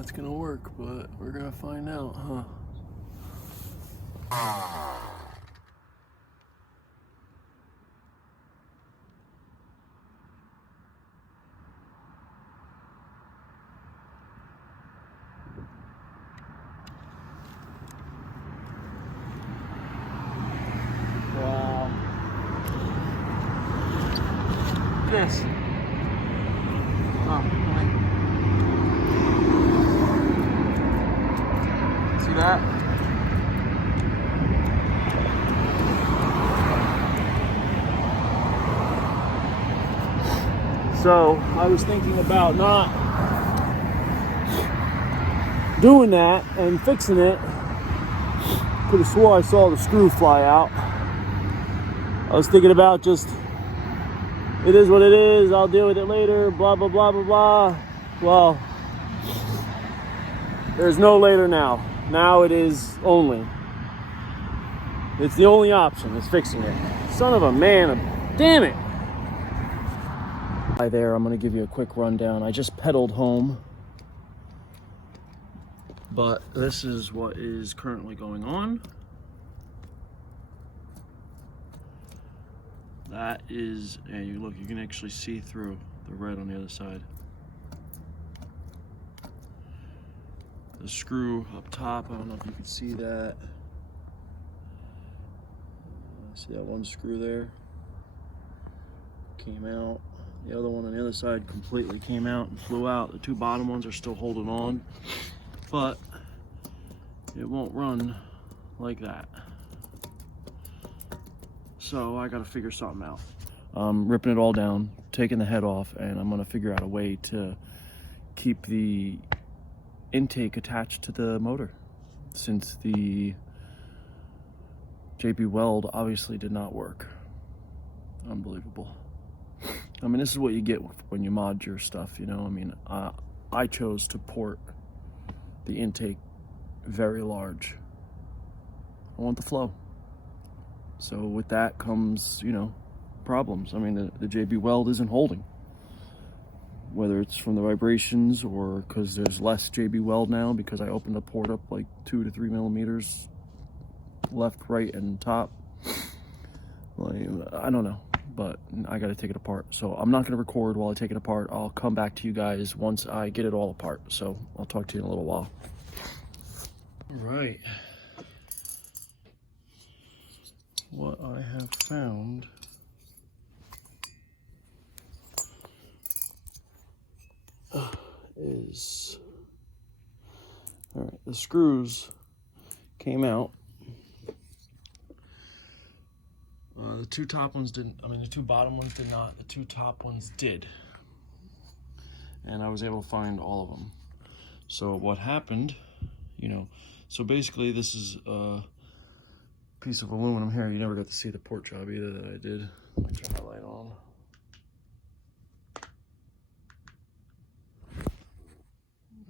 that's gonna work, but we're gonna find out, huh? Wow. Yes. Oh, see that? So I was thinking about not doing that and fixing it. Could have swore I saw the screw fly out. I was thinking about just, it is what it is, I'll deal with it later, blah, blah, blah, blah, blah. Well, there's no later now. Now it is only. It's the only option, is fixing it. Son of a man, damn it. Hi there, I'm gonna give you a quick rundown. I just pedaled home, but this is what is currently going on. That is, and you look, you can actually see through the red on the other side. The screw up top, I don't know if you can see that. See that one screw there? Came out. The other one on the other side completely came out and flew out. The two bottom ones are still holding on, but it won't run like that. So I gotta figure something out. I'm ripping it all down, taking the head off, and I'm gonna figure out a way to keep the intake attached to the motor, since the JB Weld obviously did not work. Unbelievable. I mean, this is what you get when you mod your stuff, you know? I mean, I chose to port the intake very large. I want the flow. So with that comes, you know, problems. I mean, the JB Weld isn't holding. Whether it's from the vibrations or because there's less JB Weld now because I opened the port up like 2 to 3 millimeters left, right, and top. Like, I don't know, but I got to take it apart. So I'm not going to record while I take it apart. I'll come back to you guys once I get it all apart. So I'll talk to you in a little while. All right. What I have found is, all right, the screws came out. The two top ones didn't, I mean, the two bottom ones did not, the two top ones did. And I was able to find all of them. So what happened, you know, so basically this is a piece of aluminum here. You never got to see the port job either that I did. Let me turn my light on.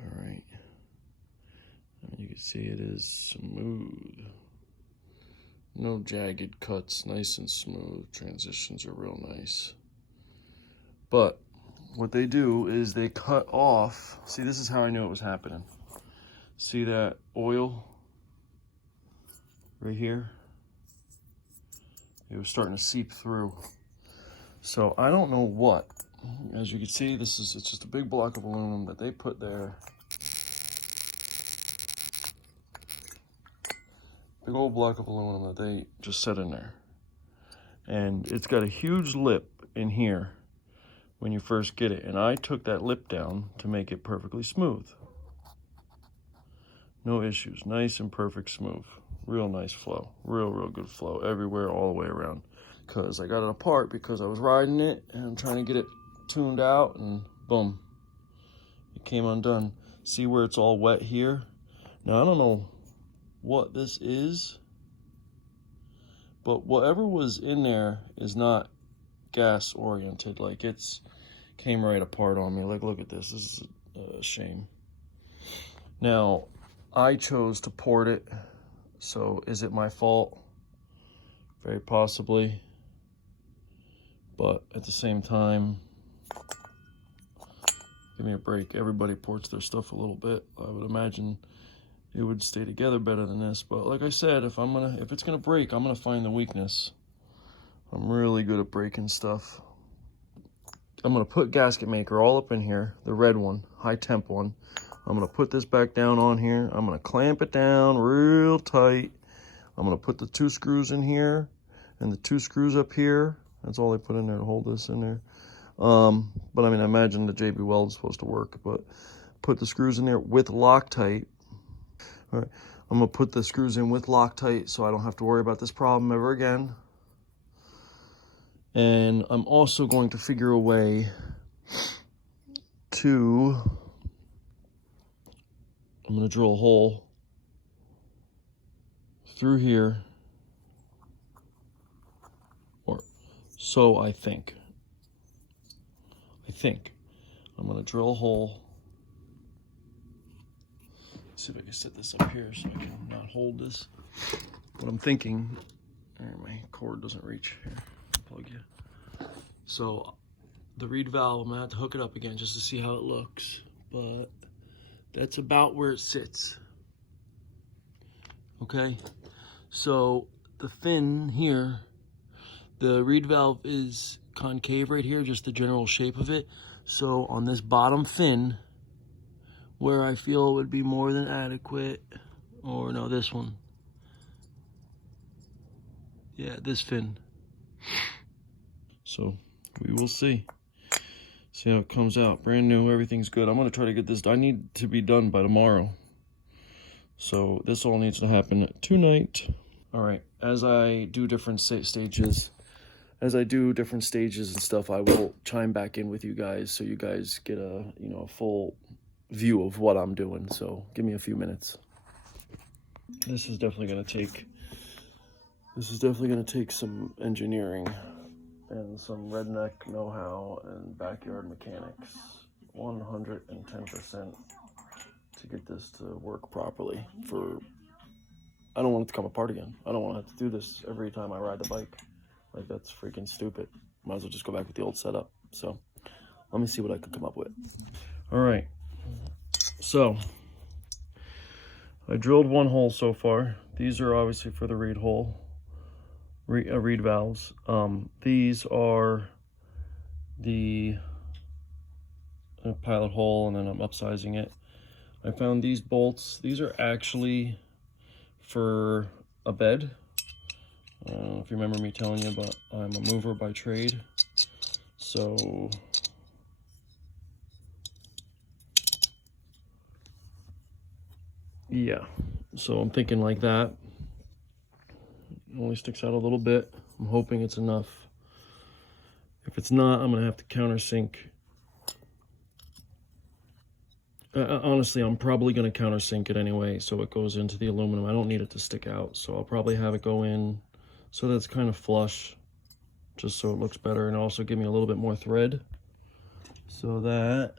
All right. And you can see it is smooth. No jagged cuts, nice and smooth. Transitions are real nice. But what they do is they cut off. See, this is how I knew it was happening. See that oil right here? It was starting to seep through. So I don't know what. As you can see, it's just a big block of aluminum that they put there. Big old block of aluminum that they just set in there. And it's got a huge lip in here when you first get it. And I took that lip down to make it perfectly smooth. No issues, nice and perfect smooth. Real nice flow, real good flow everywhere, all the way around. Because I got it apart because I was riding it and I'm trying to get it tuned out, and boom, it came undone. See where it's all wet here? Now I don't know what this is, but whatever was in there is not gas oriented. Like, it's came right apart on me. Like, look at this. This is a shame. Now, I chose to port it, so is it my fault? Very possibly. But at the same time, Give me a break. Everybody ports their stuff a little bit. I would imagine it would stay together better than this. But like I said, if it's gonna break, I'm gonna find the weakness. I'm really good at breaking stuff. I'm gonna put gasket maker all up in here, the red one, high temp one. I'm gonna put this back down on here. I'm gonna clamp it down real tight. I'm gonna put the 2 screws in here and the 2 screws up here. That's all they put in there to hold this in there. But I mean, I imagine the JB Weld is supposed to work, but put the screws in there with Loctite. All right, I'm gonna put the screws in with Loctite so I don't have to worry about this problem ever again. And I'm also going to figure a way to, I'm gonna drill a hole through here, or so I think. I'm gonna drill a hole. Let's see if I can set this up here so I can not hold this. What I'm thinking, my cord doesn't reach. Here, plug you. So the Reed valve, I'm gonna have to hook it up again just to see how it looks, but that's about where it sits. Okay, so the fin here, the Reed valve is concave right here, just the general shape of it. So on this bottom fin, where I feel it would be more than adequate, or no, this one. Yeah, this fin. So we will see how it comes out. Brand new, everything's good. I'm gonna try to get this, I need to be done by tomorrow. So this all needs to happen tonight. All right, as I do different stages and stuff, I will chime back in with you guys so you guys get a full view of what I'm doing. So give me a few minutes. This is definitely gonna take some engineering and some redneck know-how and backyard mechanics. 110% to get this to work properly. I don't want it to come apart again. I don't want to have to do this every time I ride the bike. Like, that's freaking stupid. Might as well just go back with the old setup. So let me see what I can come up with. All right, so I drilled 1 hole so far. These are obviously for the Reed Reed valves. These are the pilot hole, and then I'm upsizing it. I found these bolts. These are actually for a bed. I don't know if you remember me telling you, but I'm a mover by trade. So yeah, so I'm thinking like that. It only sticks out a little bit. I'm hoping it's enough. If it's not, I'm gonna have to countersink. Honestly, I'm probably gonna countersink it anyway, so it goes into the aluminum. I don't need it to stick out, so I'll probably have it go in so that it's kind of flush, just so it looks better, and also give me a little bit more thread, so that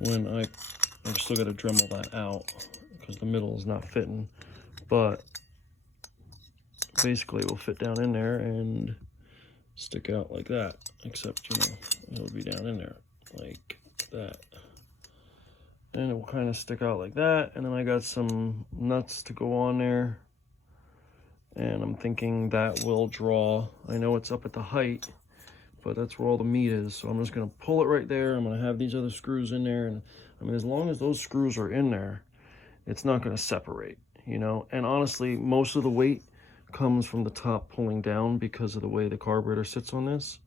when I've still got to Dremel that out because the middle is not fitting, but basically it will fit down in there and stick out like that, except it'll be down in there like that, and it will kind of stick out like that. And then I got some nuts to go on there, and I'm thinking that will draw. I know it's up at the height, but that's where all the meat is, so I'm just gonna pull it right there. I'm gonna have these other screws in there, and I mean, as long as those screws are in there, it's not gonna separate, and honestly, most of the weight comes from the top pulling down because of the way the carburetor sits on this.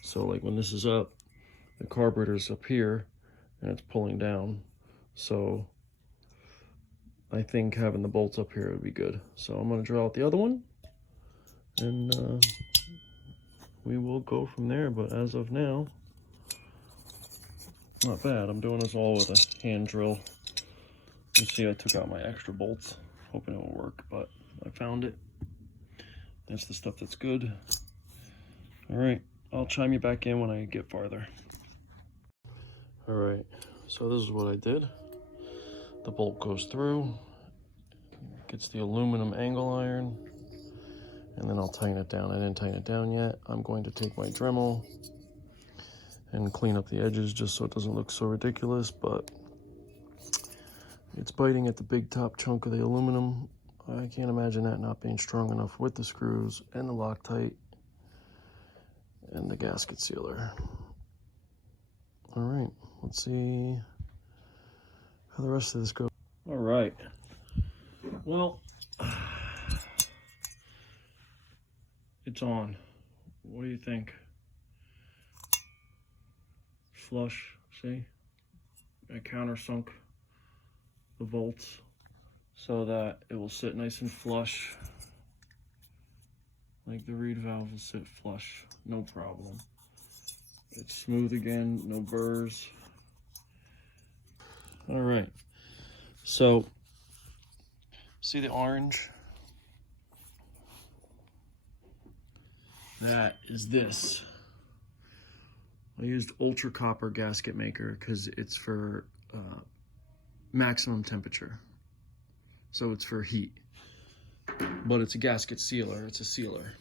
So like when this is up, the carburetor's up here and it's pulling down. So I think having the bolts up here would be good. So I'm gonna draw out the other one, and we will go from there. But as of now, not bad. I'm doing this all with a hand drill. You see I took out my extra bolts, hoping it will work, but I found it. That's the stuff that's good. All right, I'll chime you back in when I get farther. All right, so this is what I did. The bolt goes through, gets the aluminum angle iron, and then I'll tighten it down. I didn't tighten it down yet. I'm going to take my Dremel and clean up the edges just so it doesn't look so ridiculous, but it's biting at the big top chunk of the aluminum. I can't imagine that not being strong enough with the screws and the Loctite and the gasket sealer. All right, let's see how the rest of this goes. All right, well, it's on. What do you think? Flush, see? I countersunk the bolts so that it will sit nice and flush, like the Reed valve will sit flush, no problem. It's smooth again, no burrs. All right, so see the orange? That is this. I used ultra copper gasket maker because it's for maximum temperature. So it's for heat, but it's a gasket sealer, it's a sealer.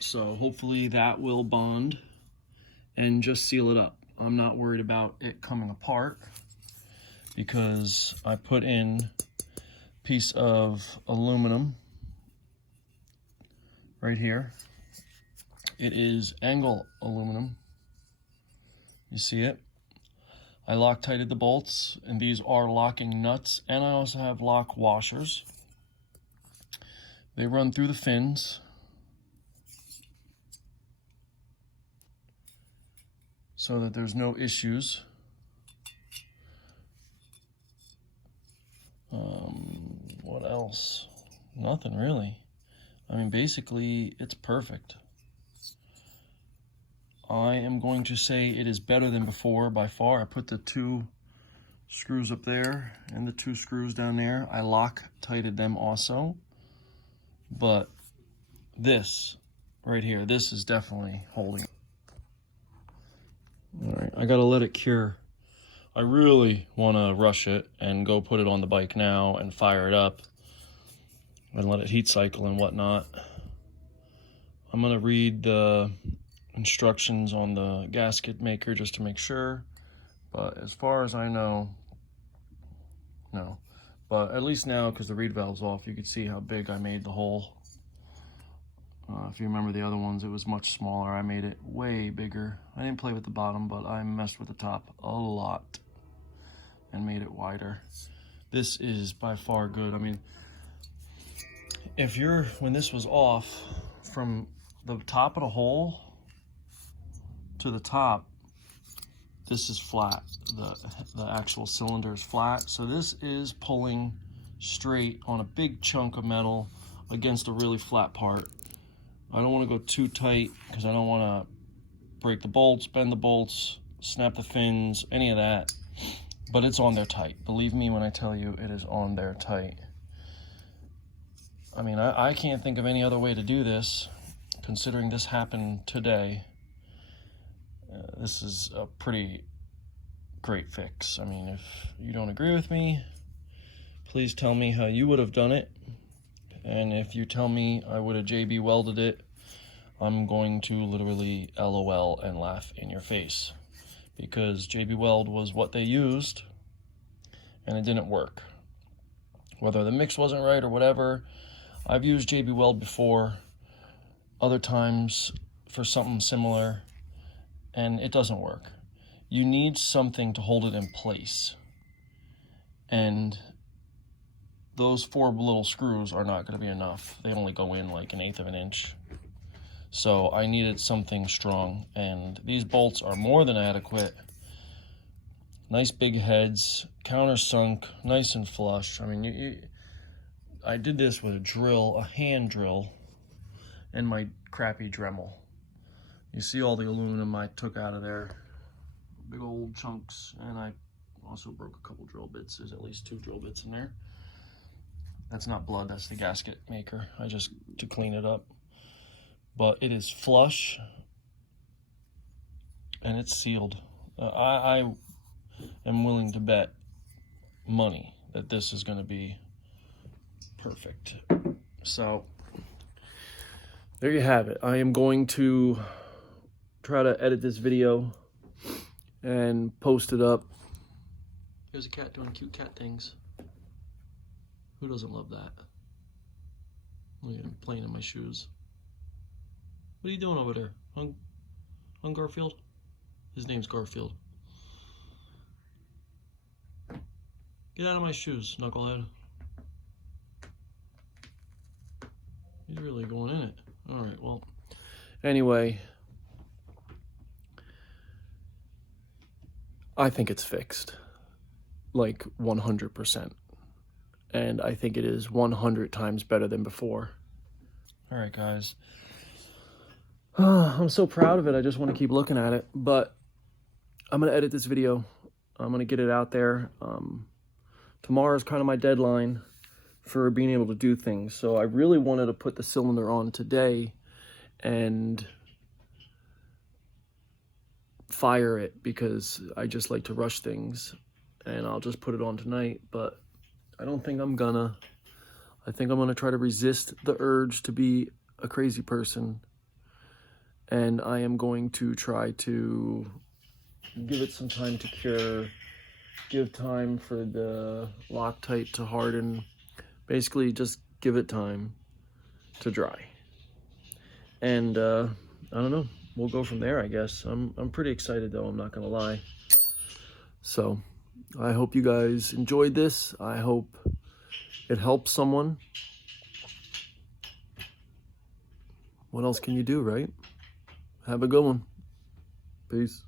So hopefully that will bond and just seal it up. I'm not worried about it coming apart because I put in a piece of aluminum right here. It is angle aluminum. You see it? I Loctited the bolts, and these are locking nuts, and I also have lock washers. They run through the fins. So that there's no issues. What else? Nothing really. I mean, basically, it's perfect. I am going to say it is better than before by far. I put the 2 screws up there and the 2 screws down there. I Loctited them also. But this right here, this is definitely holding. All right, I gotta let it cure. I really wanna rush it and go put it on the bike now and fire it up and let it heat cycle and whatnot. I'm gonna read the instructions on the gasket maker just to make sure, but as far as I know, no. But at least now, because the Reed valve's off, you can see how big I made the hole. If you remember the other ones, it was much smaller. I made it way bigger. I didn't play with the bottom, but I messed with the top a lot and made it wider. This is by far good. I mean, when this was off, from the top of the hole to the top, this is flat. The actual cylinder is flat. So this is pulling straight on a big chunk of metal against a really flat part. I don't want to go too tight because I don't want to break the bolts, bend the bolts, snap the fins, any of that. But it's on there tight. Believe me when I tell you it is on there tight. I mean, I can't think of any other way to do this, considering this happened today. This is a pretty great fix. I mean, if you don't agree with me, please tell me how you would have done it. And if you tell me I would have JB welded it, I'm going to literally LOL and laugh in your face. Because JB Weld was what they used, and it didn't work. Whether the mix wasn't right or whatever, I've used JB Weld before, other times for something similar, and it doesn't work. You need something to hold it in place. And those 4 little screws are not going to be enough. They only go in like 1/8 of an inch. So I needed something strong, and these bolts are more than adequate. Nice big heads, countersunk, nice and flush. I mean, I did this with a drill, a hand drill, and my crappy Dremel. You see all the aluminum I took out of there, big old chunks, and I also broke a couple drill bits. There's at least 2 drill bits in there. That's not blood, that's the gasket maker. To clean it up. But it is flush, and it's sealed. I am willing to bet money that this is going to be perfect. So, there you have it. I am going to try to edit this video and post it up. There's a cat doing cute cat things. Who doesn't love that? Look at him playing in my shoes. What are you doing over there? Hung Garfield? His name's Garfield. Get out of my shoes, knucklehead. He's really going in it. Alright, well. Anyway. I think it's fixed. Like 100%. And I think it is 100 times better than before. Alright, guys. I'm so proud of it. I just want to keep looking at it. But I'm going to edit this video. I'm going to get it out there. Tomorrow is kind of my deadline for being able to do things. So I really wanted to put the cylinder on today and fire it, because I just like to rush things, and I'll just put it on tonight. But I don't think I'm gonna. I think I'm gonna try to resist the urge to be a crazy person, and I am going to try to give it some time to cure, give time for the Loctite to harden, basically just give it time to dry. And I don't know, we'll go from there, I guess. I'm pretty excited though, I'm not gonna lie. So I hope you guys enjoyed this. I hope it helps someone. What else can you do, right? Have a good one. Peace.